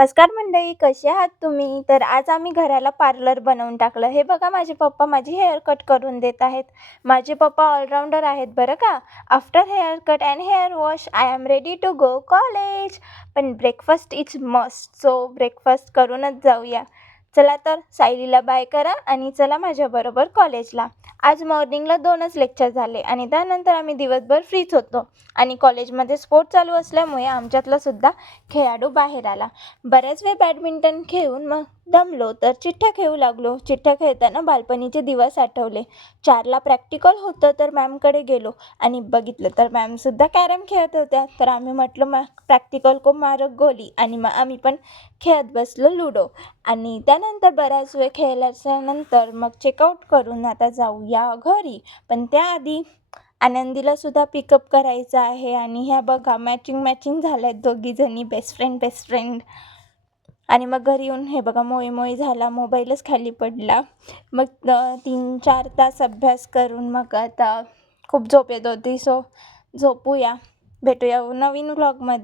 नमस्कार मंडळी, कसे आहात तुम्ही? तर आज आम्ही घराला पार्लर बनवून टाकलं. हे बघा, माझे पप्पा माझी हेअर कट करून देत आहेत. माझे पप्पा ऑलराऊंडर आहेत बरं का. After hair cut and hair wash I am ready to go college. पण breakfast is must, so breakfast करूनच जाऊया. चला तर सायलीला बाय करा आणि चला माझ्याबरोबर कॉलेजला. आज मॉर्निंगला 2च लेक्चर झाले आणि त्यानंतर आम्ही दिवसभर फ्रीच होतो आणि कॉलेजमध्ये स्पोर्ट चालू असल्यामुळे आमच्यातला सुद्धा खेळाडू बाहेर आला. बऱ्याच वेळ बॅडमिंटन खेळून मग दमलो तर चिठ्ठ्या खेळू लागलो. चिठ्ठ्या खेळताना बालपणीचे दिवस आठवले. 4ला प्रॅक्टिकल होतं तर मॅमकडे गेलो आणि बघितलं तर मॅमसुद्धा कॅरम खेळत होत्या. तर आम्ही म्हटलं मग प्रॅक्टिकल को मारक गोली आणि मग आम्ही पण खेळत बसलो लुडो. आणि त्यानंतर बराच वेळ खेळल्याच्यानंतर मग चेकआउट करून आता जाऊया घरी. पण त्याआधी आनंदीला सुद्धा पिकअप करायचं आहे आणि ह्या बघा मॅचिंग झाल्या आहेत दोघीजणी, बेस्ट फ्रेंड. आणि मग घरी येऊन हे बघा मोई झाला, मोबाईलच खाली पडला. मग 3-4 तास अभ्यास करून मग आता खूप झोप येत होती, सो झोपूया. भेटूया नवीन व्लॉगमध्ये.